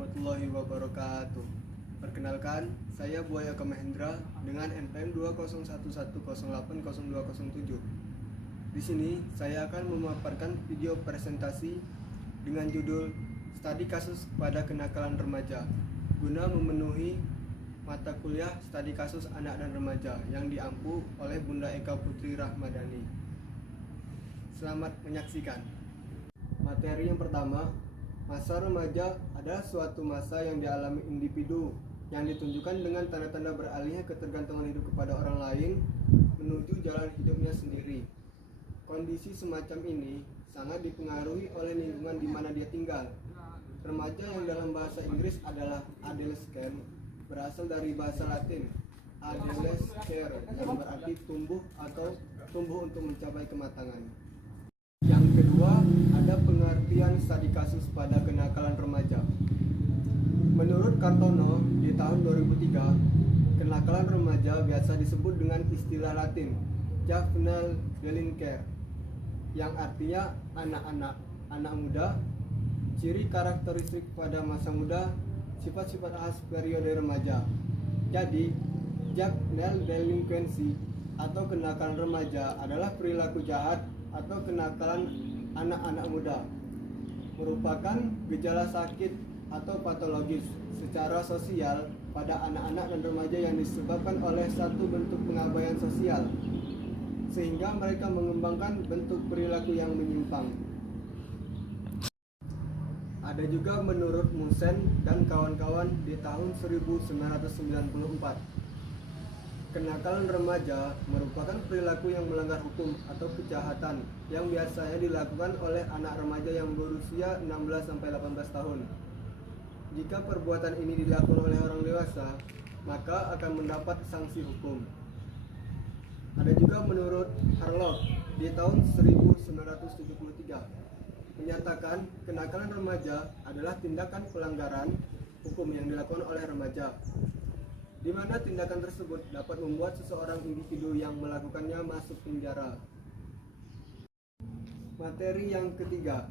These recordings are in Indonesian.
warahmatullahi wabarakatuh. Perkenalkan, saya Buaya Kamahendra dengan NPM 20110808207. Di sini saya akan memaparkan video presentasi dengan judul Studi Kasus pada Kenakalan Remaja guna memenuhi mata kuliah Studi Kasus Anak dan Remaja yang diampu oleh Bunda Eka Putri Rahmadani. Selamat menyaksikan. Materi yang pertama, masa remaja adalah suatu masa yang dialami individu yang ditunjukkan dengan tanda-tanda beralihnya ketergantungan hidup kepada orang lain menuju jalan hidupnya sendiri. Kondisi semacam ini sangat dipengaruhi oleh lingkungan di mana dia tinggal. Remaja yang dalam bahasa Inggris adalah adolescent berasal dari bahasa Latin adolescere yang berarti tumbuh atau tumbuh untuk mencapai kematangan. Yang kedua, ada pengertian studi kasus pada kenakalan remaja. Menurut Kartono, di tahun 2003, kenakalan remaja biasa disebut dengan istilah Latin juvenile delinquere, yang artinya anak-anak, anak muda, ciri karakteristik pada masa muda, sifat-sifat khas periode remaja. Jadi, juvenile delinquency atau kenakalan remaja adalah perilaku jahat atau kenakalan anak-anak muda, merupakan gejala sakit atau patologis secara sosial pada anak-anak dan remaja yang disebabkan oleh satu bentuk pengabaian sosial, sehingga mereka mengembangkan bentuk perilaku yang menyimpang. Ada juga menurut Musen dan kawan-kawan di tahun 1994, kenakalan remaja merupakan perilaku yang melanggar hukum atau kejahatan yang biasanya dilakukan oleh anak remaja yang berusia 16-18 tahun. Jika perbuatan ini dilakukan oleh orang dewasa, maka akan mendapat sanksi hukum. Ada juga menurut Harlock di tahun 1973 menyatakan kenakalan remaja adalah tindakan pelanggaran hukum yang dilakukan oleh remaja, di mana tindakan tersebut dapat membuat seseorang individu yang melakukannya masuk penjara. Materi yang ketiga,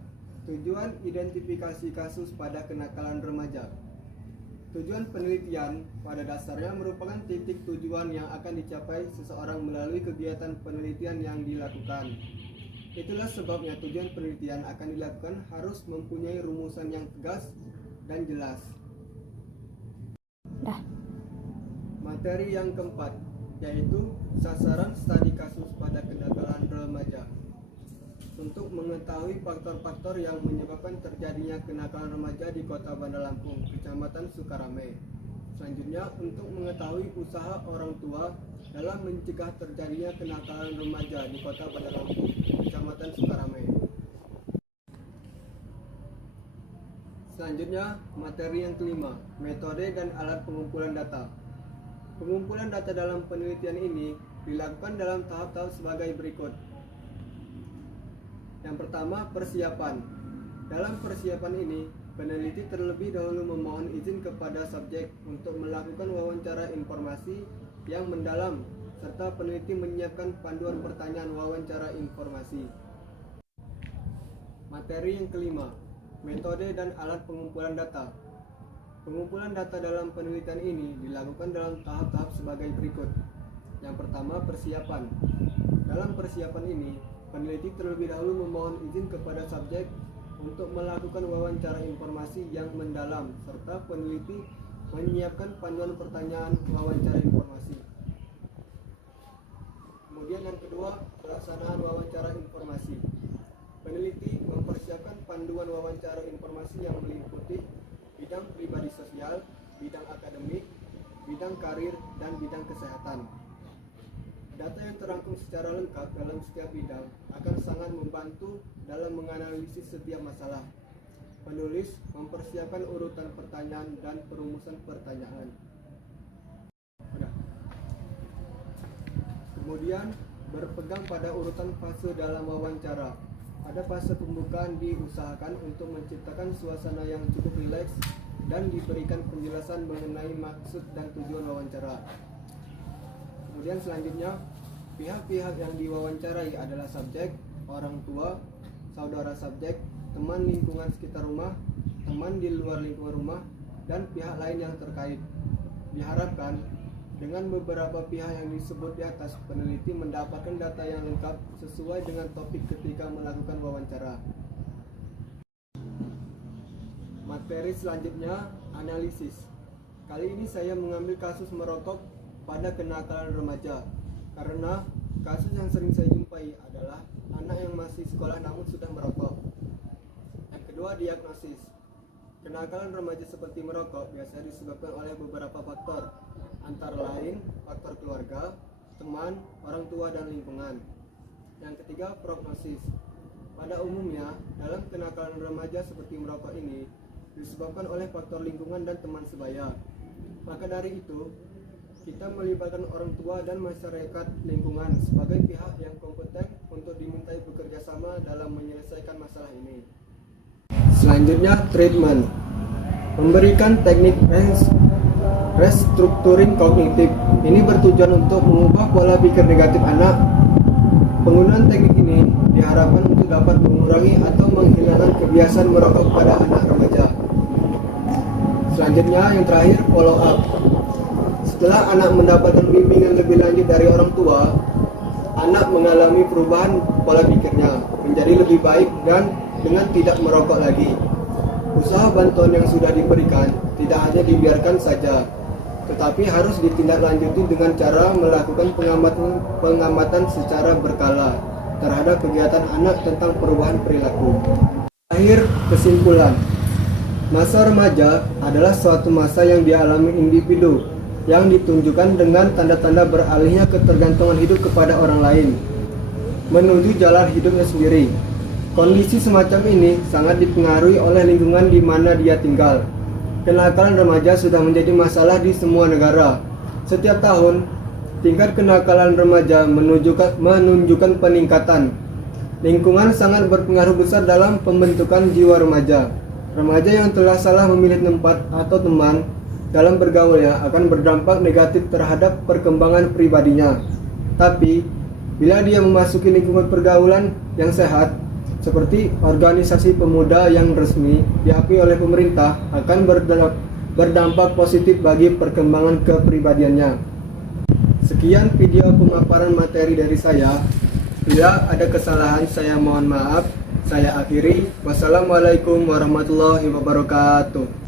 tujuan identifikasi kasus pada kenakalan remaja. Tujuan penelitian pada dasarnya merupakan titik tujuan yang akan dicapai seseorang melalui kegiatan penelitian yang dilakukan. Itulah sebabnya tujuan penelitian akan dilakukan harus mempunyai rumusan yang tegas dan jelas. Materi yang keempat, yaitu sasaran studi kasus pada kenakalan remaja. Untuk mengetahui faktor-faktor yang menyebabkan terjadinya kenakalan remaja di Kota Bandar Lampung, Kecamatan Sukarame. Selanjutnya, untuk mengetahui usaha orang tua dalam mencegah terjadinya kenakalan remaja di Kota Bandar Lampung, Kecamatan Sukarame. Selanjutnya, materi yang kelima, metode dan alat pengumpulan data. Pengumpulan data dalam penelitian ini dilakukan dalam tahap-tahap sebagai berikut. Yang pertama, persiapan. Dalam persiapan ini, peneliti terlebih dahulu memohon izin kepada subjek untuk melakukan wawancara informasi yang mendalam, serta peneliti menyiapkan panduan pertanyaan wawancara informasi. Materi yang kelima, metode dan alat pengumpulan data. Pengumpulan data dalam penelitian ini dilakukan dalam tahap-tahap sebagai berikut. Yang pertama, persiapan. Dalam persiapan ini, peneliti terlebih dahulu memohon izin kepada subjek untuk melakukan wawancara informasi yang mendalam, serta peneliti menyiapkan panduan pertanyaan wawancara informasi. Kemudian yang kedua, pelaksanaan wawancara informasi. Peneliti mempersiapkan panduan wawancara informasi yang meliputi bidang pribadi sosial, bidang akademik, bidang karir, dan bidang kesehatan. Data yang terangkum secara lengkap dalam setiap bidang akan sangat membantu dalam menganalisis setiap masalah. Penulis mempersiapkan urutan pertanyaan dan perumusan pertanyaan. Kemudian, berpegang pada urutan fase dalam wawancara. Pada fase pembukaan diusahakan untuk menciptakan suasana yang cukup rileks dan diberikan penjelasan mengenai maksud dan tujuan wawancara. Kemudian selanjutnya, pihak-pihak yang diwawancarai adalah subjek, orang tua, saudara subjek, teman lingkungan sekitar rumah, teman di luar lingkungan rumah, dan pihak lain yang terkait. Diharapkan dengan beberapa pihak yang disebut di atas, peneliti mendapatkan data yang lengkap sesuai dengan topik ketika melakukan wawancara. Materi selanjutnya, analisis. Kali ini saya mengambil kasus merokok pada kenakalan remaja, karena kasus yang sering saya jumpai adalah anak yang masih sekolah namun sudah merokok. Yang kedua, diagnosis. Kenakalan remaja seperti merokok biasa disebabkan oleh beberapa faktor, antara lain faktor keluarga, teman, orang tua, dan lingkungan. Yang ketiga, prognosis. Pada umumnya, dalam kenakalan remaja seperti merokok ini disebabkan oleh faktor lingkungan dan teman sebaya. Maka dari itu, kita melibatkan orang tua dan masyarakat lingkungan sebagai pihak yang kompeten untuk dimintai bekerja sama dalam menyelesaikan masalah ini. Selanjutnya, treatment. Memberikan teknik restructuring kognitif. Ini bertujuan untuk mengubah pola pikir negatif anak. Penggunaan teknik ini diharapkan untuk dapat mengurangi atau menghilangkan kebiasaan merokok pada anak remaja. Selanjutnya, yang terakhir, follow up. Setelah anak mendapatkan bimbingan lebih lanjut dari orang tua, anak mengalami perubahan pola pikirnya menjadi lebih baik dan dengan tidak merokok lagi. Usaha bantuan yang sudah diberikan tidak hanya dibiarkan saja, tetapi harus ditindaklanjuti dengan cara melakukan pengamatan secara berkala terhadap kegiatan anak tentang perubahan perilaku. Akhir kesimpulan, masa remaja adalah suatu masa yang dialami individu yang ditunjukkan dengan tanda-tanda beralihnya ketergantungan hidup kepada orang lain menuju jalan hidupnya sendiri. Kondisi semacam ini sangat dipengaruhi oleh lingkungan di mana dia tinggal. Kenakalan remaja sudah menjadi masalah di semua negara. Setiap tahun, tingkat kenakalan remaja menunjukkan peningkatan. Lingkungan sangat berpengaruh besar dalam pembentukan jiwa remaja. Remaja yang telah salah memilih tempat atau teman dalam bergaulnya akan berdampak negatif terhadap perkembangan pribadinya. Tapi, bila dia memasuki lingkungan pergaulan yang sehat, seperti organisasi pemuda yang resmi diakui oleh pemerintah, akan berdampak positif bagi perkembangan kepribadiannya. Sekian video pemaparan materi dari saya. Bila ada kesalahan, saya mohon maaf. Saya akhiri. Wassalamualaikum warahmatullahi wabarakatuh.